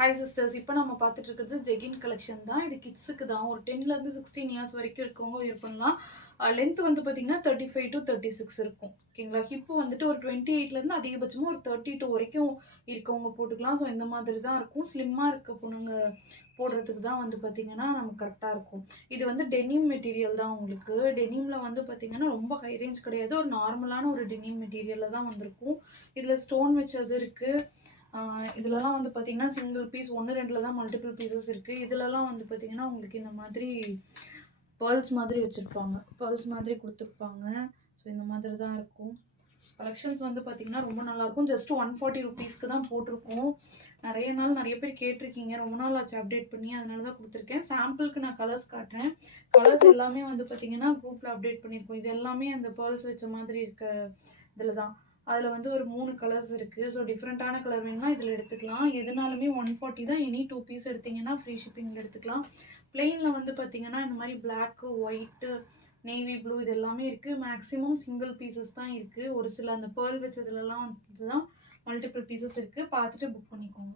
Hi sisters, இப்போ நம்ம பார்த்துட்டு இருக்கிறது ஜெகின் கலெக்ஷன் தான். இது கிட்ஸுக்கு தான். ஒரு 10லேருந்து 16 இயர்ஸ் வரைக்கும் இருக்கவங்க வியர் பண்ணலாம். லென்த் வந்து பார்த்தீங்கன்னா 35 to 36 இருக்கும். ஓகேங்களா? ஹிப்பு வந்துட்டு ஒரு 28லேருந்து அதிகபட்சமாக ஒரு 32 வரைக்கும் இருக்கவங்க போட்டுக்கலாம். ஸோ இந்த மாதிரி தான் இருக்கும். ஸ்லிம்மாக இருக்க பொண்ணுங்க போடுறதுக்கு தான் வந்து பார்த்தீங்கன்னா நமக்கு கரெக்டாக இருக்கும். இது வந்து டெனிம் மெட்டீரியல் தான் உங்களுக்கு. டெனிமில் வந்து பார்த்தீங்கன்னா ரொம்ப ஹை ரேஞ்ச் கிடையாது. ஒரு நார்மலான ஒரு டெனிம் மெட்டீரியலில் தான் வந்திருக்கும். இதில் ஸ்டோன் வச்சது இருக்குது. இதுலலாம் வந்து பார்த்தீங்கன்னா சிங்கிள் பீஸ் 1, 2ல தான் மல்டிபிள் பீசஸ் இருக்குது. இதுலலாம் வந்து பார்த்தீங்கன்னா உங்களுக்கு இந்த மாதிரி பேர்ல்ஸ் மாதிரி வச்சுருப்பாங்க. பேர்ல்ஸ் மாதிரி கொடுத்துருப்பாங்க. ஸோ இந்த மாதிரி தான் இருக்கும். கலெக்ஷன்ஸ் வந்து பார்த்தீங்கன்னா ரொம்ப நல்லாயிருக்கும். ஜஸ்ட் 140 ருபீஸ்க்கு தான் போட்டிருக்கோம். நிறைய நாள் நிறைய பேர் கேட்டிருக்கீங்க. ரொம்ப நாள் ஆச்சு அப்டேட் பண்ணி, அதனால தான் கொடுத்துருக்கேன். சாம்பிளுக்கு நான் கலர்ஸ் காட்டுறேன். கலர்ஸ் எல்லாமே வந்து பார்த்தீங்கன்னா குரூப்பில் அப்டேட் பண்ணியிருக்கோம். இது எல்லாமே அந்த பேர்ல்ஸ் வச்ச மாதிரி இருக்க இதில் தான். அதில் வந்து ஒரு 3 கலர்ஸ் இருக்குது. ஸோ டிஃப்ரெண்ட்டான கலர் வேணும்னா இதில் எடுத்துக்கலாம். எதுனாலுமே 140 தான். எனி 2 பீஸ் எடுத்திங்கன்னா ஃப்ரீ ஷிப்பிங்கில் எடுத்துக்கலாம். பிளெயினில் வந்து பார்த்தீங்கன்னா இந்த மாதிரி பிளாக்கு, ஒயிட்டு, நேவி ப்ளூ இது எல்லாமே இருக்குது. மேக்ஸிமம் சிங்கிள் பீசஸ் தான் இருக்குது. ஒரு சில அந்த பேர்ல் வச்சதுலலாம் வந்து தான் மல்டிபிள் பீசஸ் இருக்குது. பார்த்துட்டு புக் பண்ணிக்கோங்க.